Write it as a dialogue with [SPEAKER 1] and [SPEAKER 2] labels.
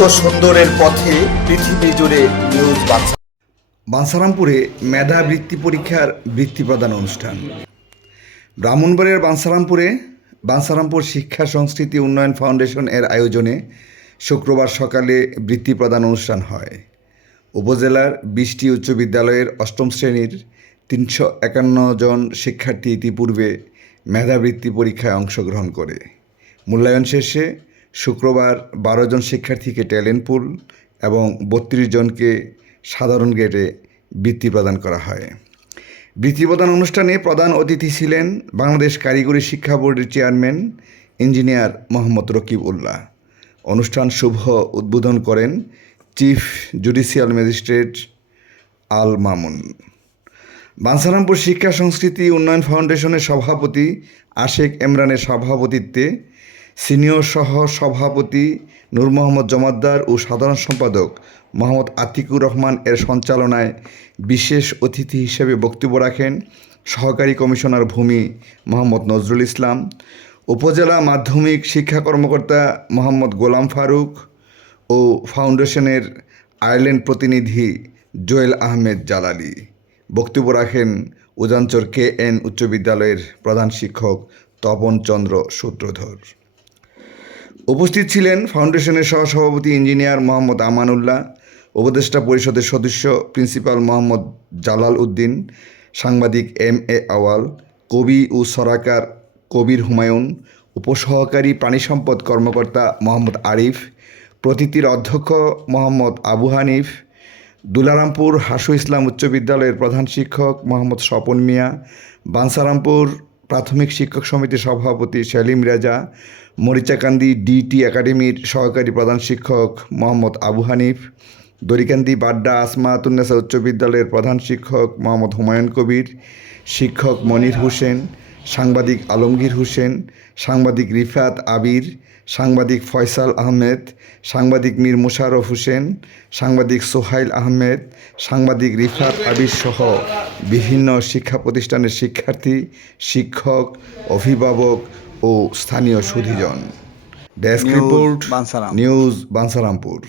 [SPEAKER 1] নিত্য সুন্দরের পথে পৃথিবী জুড়ে নিউজ বাঁসারামপুরে বাঞ্ছারামপুরে মেধা বৃত্তি পরীক্ষার বৃত্তি প্রদান অনুষ্ঠান ব্রাহ্মণবাড়িয়ার বাঞ্ছারামপুরে বাঞ্ছারামপুর শিক্ষা সংস্কৃতি উন্নয়ন ফাউন্ডেশন এর আয়োজনে শুক্রবার সকালে বৃত্তি প্রদান অনুষ্ঠান হয় উপজেলার বিশটি উচ্চ বিদ্যালয়ের অষ্টম শ্রেণীর তিনশো একান্ন জন শিক্ষার্থী ইতিপূর্বে মেধাবৃত্তি পরীক্ষায় অংশগ্রহণ করে মূল্যায়ন শেষে শুক্রবার বারো জন শিক্ষার্থীকে ট্যালেন্ট পুল এবং বত্রিশ জনকে সাধারণ গেটে বৃত্তি প্রদান করা হয় বৃত্তি প্রদান অনুষ্ঠানে প্রধান অতিথি ছিলেন বাংলাদেশ কারিগরি শিক্ষা বোর্ডের চেয়ারম্যান ইঞ্জিনিয়ার মোহাম্মদ রকিব উল্লাহ অনুষ্ঠান শুভ উদ্বোধন করেন chief judicial magistrate Al Mamun Bancharampur শিক্ষা সংস্কৃতি উন্নয়ন ফাউন্ডেশনের সভাপতি আশেক এমরানের সভাপতিত্বে সিনিয়র সহ সভাপতি নূর মোহাম্মদ জমাদ্দার ও সাধারণ সম্পাদক মোহাম্মদ আতিকুর রহমান এর সঞ্চালনায় বিশেষ অতিথি হিসেবে বক্তব্য রাখেন সহকারী কমিশনার ভূমি মোহাম্মদ নজরুল ইসলাম উপজেলা মাধ্যমিক শিক্ষা কর্মকর্তা মোহাম্মদ গোলাম ফারুক ও ফাউন্ডেশনের আয়ারল্যান্ড প্রতিনিধি জোয়েল আহমেদ জালালি বক্তব্য রাখেন উজাঞ্চর কে এন উচ্চ বিদ্যালয়ের প্রধান শিক্ষক তপন চন্দ্র সূত্রধর উপস্থিত ছিলেন ফাউন্ডেশনের সহসভাপতি ইঞ্জিনিয়ার মোহাম্মদ আমানুল্লাহ উপদেষ্টা পরিষদের সদস্য প্রিন্সিপাল মোহাম্মদ জালাল উদ্দিন সাংবাদিক এম এ আওয়াল কবি ও সরাকার কবির হুমায়ুন উপসহকারী প্রাণী সম্পদ কর্মকর্তা মোহাম্মদ আরিফ প্রতীতির অধ্যক্ষ মোহাম্মদ আবু হানিফ দুলারামপুর হাসু ইসলাম উচ্চ বিদ্যালয়ের প্রধান শিক্ষক মোহাম্মদ স্বপন মিয়া বানসারামপুর প্রাথমিক শিক্ষক সমিতির সভাপতি সেলিম রেজা মরিচাকান্দি ডিটি একাডেমির সহকারী প্রধান শিক্ষক মোহাম্মদ আবু হানিফ দরিকান্দি বাড্ডা আসমাতুন্নেসা উচ্চ বিদ্যালয়ের প্রধান শিক্ষক মোহাম্মদ হুমায়ুন কবির শিক্ষক মনির হোসেন সাংবাদিক আলমগীর হোসেন সাংবাদিক রিফাত আবির সাংবাদিক ফয়সাল আহমেদ সাংবাদিক মীর মুশারফ হোসেন সাংবাদিক সোহাইল আহমেদ সাংবাদিক রিফাত আবির সহ বিভিন্ন শিক্ষা প্রতিষ্ঠানের শিক্ষার্থী শিক্ষক অভিভাবক ও স্থানীয় সুধিজন ডেস্ক রিপোর্ট নিউজ বানসারামপুর